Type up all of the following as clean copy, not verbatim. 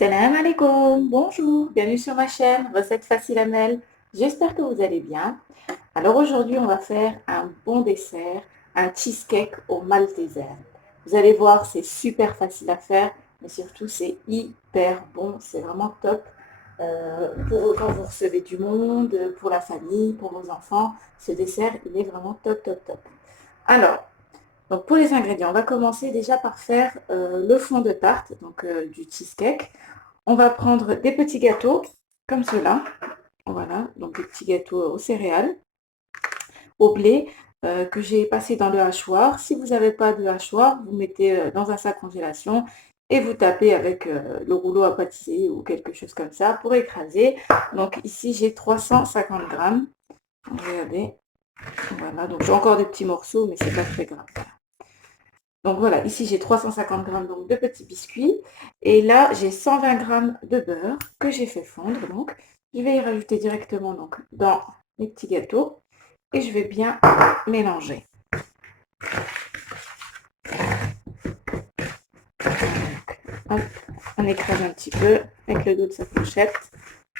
Salam alaikum, bonjour, bienvenue sur ma chaîne Recettes faciles à Mel. J'espère que vous allez bien. Alors aujourd'hui, on va faire un bon dessert, un cheesecake au malteser. Vous allez voir, c'est super facile à faire, mais surtout c'est hyper bon, c'est vraiment top. Pour quand vous recevez du monde, pour la famille, pour vos enfants, ce dessert, il est vraiment top, top, top. Alors, donc pour les ingrédients, on va commencer déjà par faire le fond de tarte, donc du cheesecake. On va prendre des petits gâteaux comme cela. Voilà, donc des petits gâteaux aux céréales, au blé, que j'ai passé dans le hachoir. Si vous n'avez pas de hachoir, vous mettez dans un sac congélation et vous tapez avec le rouleau à pâtisser ou quelque chose comme ça pour écraser. Donc ici, j'ai 350 grammes. Regardez, voilà, donc j'ai encore des petits morceaux, mais c'est pas très grave. Donc voilà, ici j'ai 350 grammes donc, de petits biscuits. Et là, j'ai 120 grammes de beurre que j'ai fait fondre. Donc, je vais y rajouter directement donc, dans les petits gâteaux. Et je vais bien mélanger. Hop, on écrase un petit peu avec le dos de sa fourchette,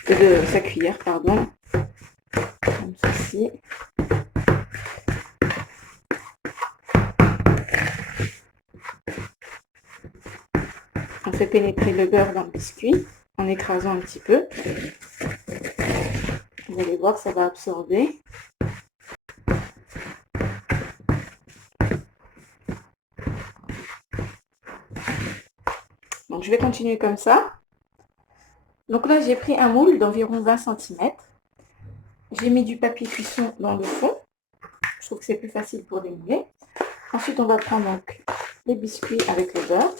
de sa cuillère, pardon. Comme ceci. On fait pénétrer le beurre dans le biscuit en écrasant un petit peu. Vous allez voir, ça va absorber. Donc je vais continuer comme ça. Donc là, j'ai pris un moule d'environ 20 cm. J'ai mis du papier cuisson dans le fond. Je trouve que c'est plus facile pour démouler. Ensuite, on va prendre donc les biscuits avec le beurre.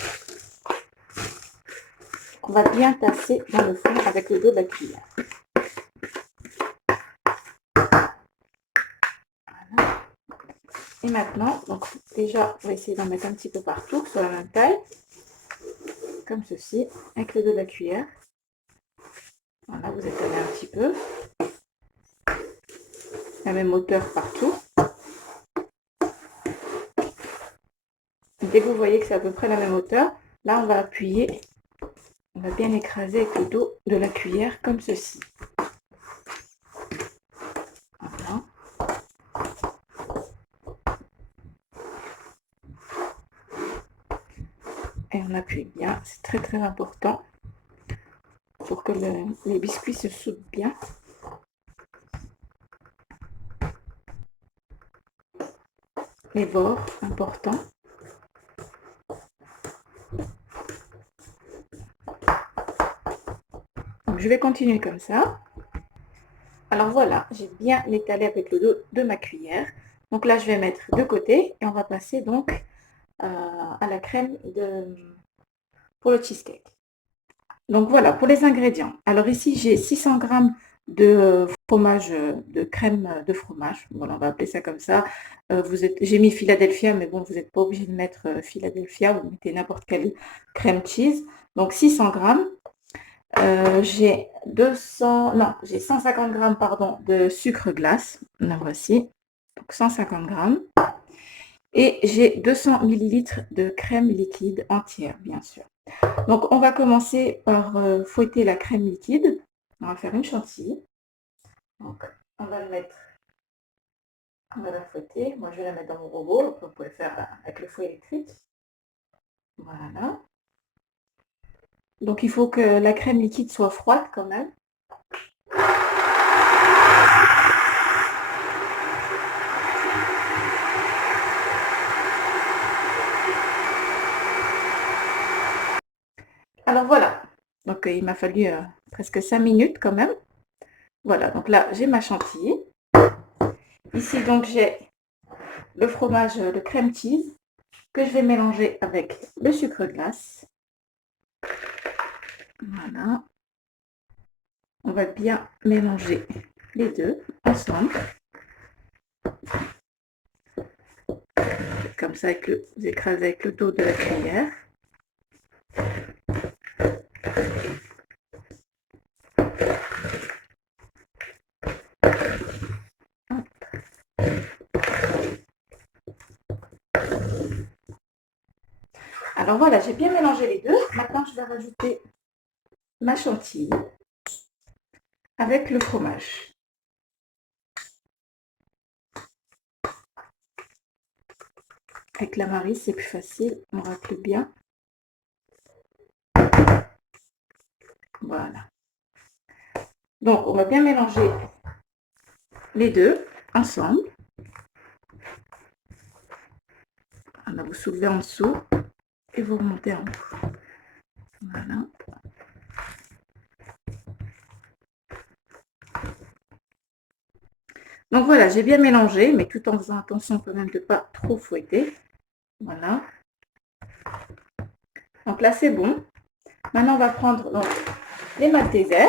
On va bien tasser dans le fond avec le dos de la cuillère. Voilà. Et maintenant, donc déjà, on va essayer d'en mettre un petit peu partout, sur la même taille, comme ceci, avec le dos de la cuillère. Voilà, vous étalez un petit peu. La même hauteur partout. Dès que vous voyez que c'est à peu près la même hauteur, là, on va appuyer. On va bien écraser avec le dos de la cuillère, comme ceci. Voilà. Et on appuie bien, c'est très très important pour que les biscuits se soudent bien. Les bords, important. Donc, je vais continuer comme ça. Alors voilà, j'ai bien étalé avec le dos de ma cuillère. Donc là, je vais mettre de côté et on va passer donc à la crème pour le cheesecake. Donc voilà, pour les ingrédients. Alors ici, j'ai 600 grammes de fromage, de crème de fromage. Voilà, on va appeler ça comme ça. J'ai mis Philadelphia, mais bon, vous n'êtes pas obligé de mettre Philadelphia, vous mettez n'importe quelle crème cheese. Donc 600 grammes. J'ai 150 grammes pardon, de sucre glace. La voici. Donc 150 grammes. Et j'ai 200 millilitres de crème liquide entière, bien sûr. Donc, on va commencer par fouetter la crème liquide. On va faire une chantilly. Donc, on va la fouetter. Moi, je vais la mettre dans mon robot. Vous pouvez le faire avec le fouet électrique. Voilà. Donc, il faut que la crème liquide soit froide quand même. Alors, voilà. Donc, il m'a fallu presque 5 minutes quand même. Voilà. Donc là, j'ai ma chantilly. Ici, donc, j'ai le fromage, le crème cheese que je vais mélanger avec le sucre glace. Voilà. On va bien mélanger les deux ensemble. Comme ça, vous écrasez avec le dos de la cuillère. Alors voilà, j'ai bien mélangé les deux. Maintenant, je vais rajouter ma chantilly avec le fromage. Avec la Maryse, c'est plus facile, on racle bien. Voilà. Donc, on va bien mélanger les deux ensemble. Voilà, vous soulevez en dessous et vous remontez en haut. Voilà. Donc voilà, j'ai bien mélangé, mais tout en faisant attention quand même de ne pas trop fouetter. Voilà. Donc là, c'est bon. Maintenant, on va prendre donc, les Maltesers.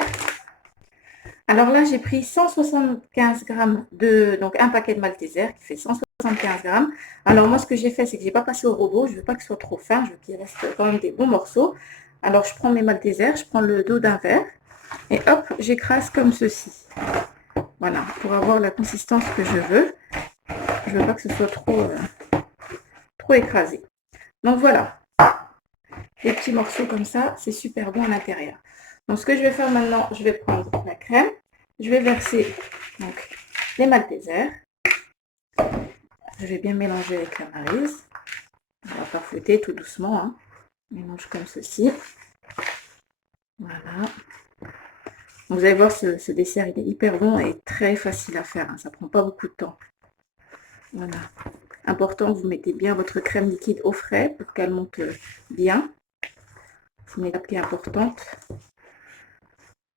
Alors là, j'ai pris 175 grammes de... Donc, un paquet de Maltesers qui fait 175 grammes. Alors moi, ce que j'ai fait, c'est que je n'ai pas passé au robot. Je ne veux pas qu'il soit trop fin. Je veux qu'il reste quand même des bons morceaux. Alors, je prends mes Maltesers, je prends le dos d'un verre. Et hop, j'écrase comme ceci. Voilà, pour avoir la consistance que je veux. Je ne veux pas que ce soit trop écrasé. Donc voilà, des petits morceaux comme ça, c'est super bon à l'intérieur. Donc ce que je vais faire maintenant, je vais prendre la crème. Je vais verser donc, les Maltesers. Je vais bien mélanger avec la Maryse. On va pas fouetter tout doucement. Hein. Mélange comme ceci. Voilà. Vous allez voir, ce dessert, il est hyper bon et très facile à faire. Hein. Ça prend pas beaucoup de temps. Voilà. Important, vous mettez bien votre crème liquide au frais pour qu'elle monte bien. C'est une étape qui est importante.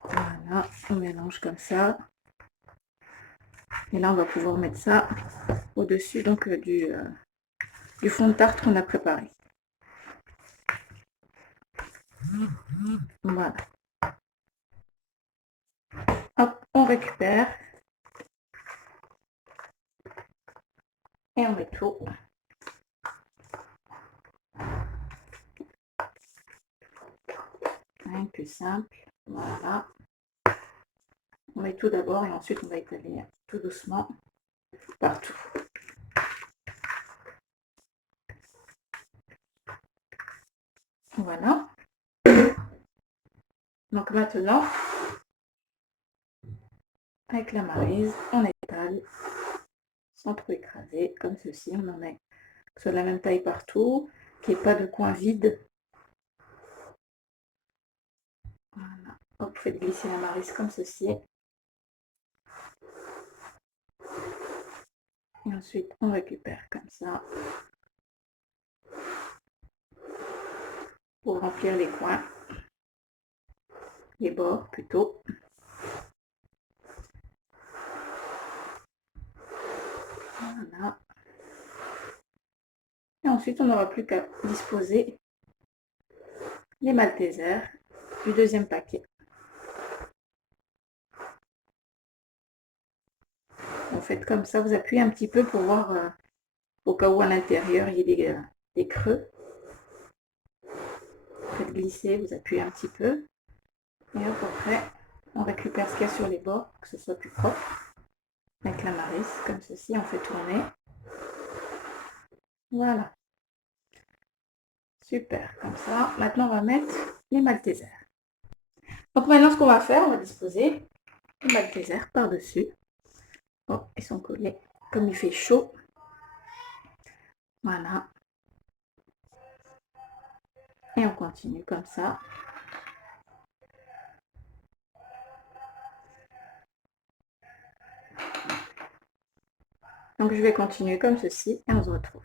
Voilà, on mélange comme ça. Et là, on va pouvoir mettre ça au-dessus donc du fond de tarte qu'on a préparé. Voilà. Hop, on récupère. Et on met tout. Rien de plus simple. Voilà. On met tout d'abord et ensuite on va étaler tout doucement partout. Voilà. Donc maintenant, avec la Maryse, on étale sans trop écraser, comme ceci. On en met sur la même taille partout, qu'il n'y ait pas de coin vide. Voilà. Hop, vous faites glisser la Maryse comme ceci. Et ensuite, on récupère comme ça pour remplir les coins, les bords plutôt. Voilà. Et ensuite, on n'aura plus qu'à disposer les Maltesers du deuxième paquet. Vous faites comme ça, vous appuyez un petit peu pour voir au cas où à l'intérieur il y ait des creux. Vous faites glisser, vous appuyez un petit peu. Et hop, après, on récupère ce qu'il y a sur les bords pour que ce soit plus propre. Avec la Maryse, comme ceci, on fait tourner. Voilà. Super, comme ça. Maintenant, on va mettre les Maltesers. Donc maintenant, ce qu'on va faire, on va disposer les Maltesers par-dessus. Oh, ils sont collés. Comme il fait chaud. Voilà. Et on continue comme ça. Donc je vais continuer comme ceci et on se retrouve.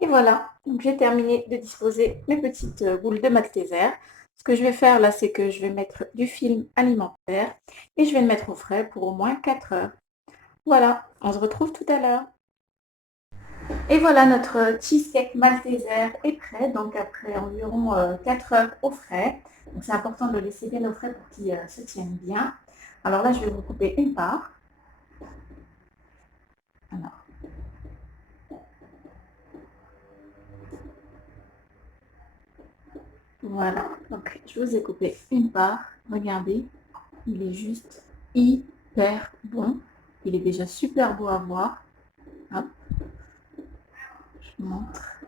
Et voilà, donc j'ai terminé de disposer mes petites boules de Malteser. Ce que je vais faire là, c'est que je vais mettre du film alimentaire et je vais le mettre au frais pour au moins 4 heures. Voilà, on se retrouve tout à l'heure. Et voilà, notre cheesecake Malteser est prêt, donc après environ 4 heures au frais. Donc c'est important de le laisser bien au frais pour qu'il se tienne bien. Alors là, je vais vous couper une part. Alors, voilà, donc je vous ai coupé une part. Regardez, il est juste hyper bon. Il est déjà super beau à voir. Hop, je vous montre.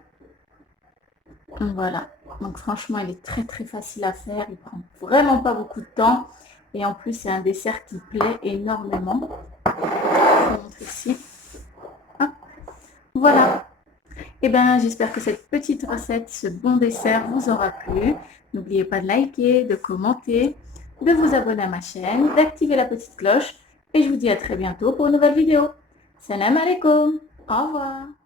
Voilà. Donc franchement, il est très très facile à faire. Il prend vraiment pas beaucoup de temps. Et en plus, c'est un dessert qui plaît énormément. Je vous montre ici. Hop. Voilà. Et bien, j'espère que cette petite recette, ce bon dessert vous aura plu. N'oubliez pas de liker, de commenter, de vous abonner à ma chaîne, d'activer la petite cloche. Et je vous dis à très bientôt pour une nouvelle vidéo. Salam alaikum. Au revoir.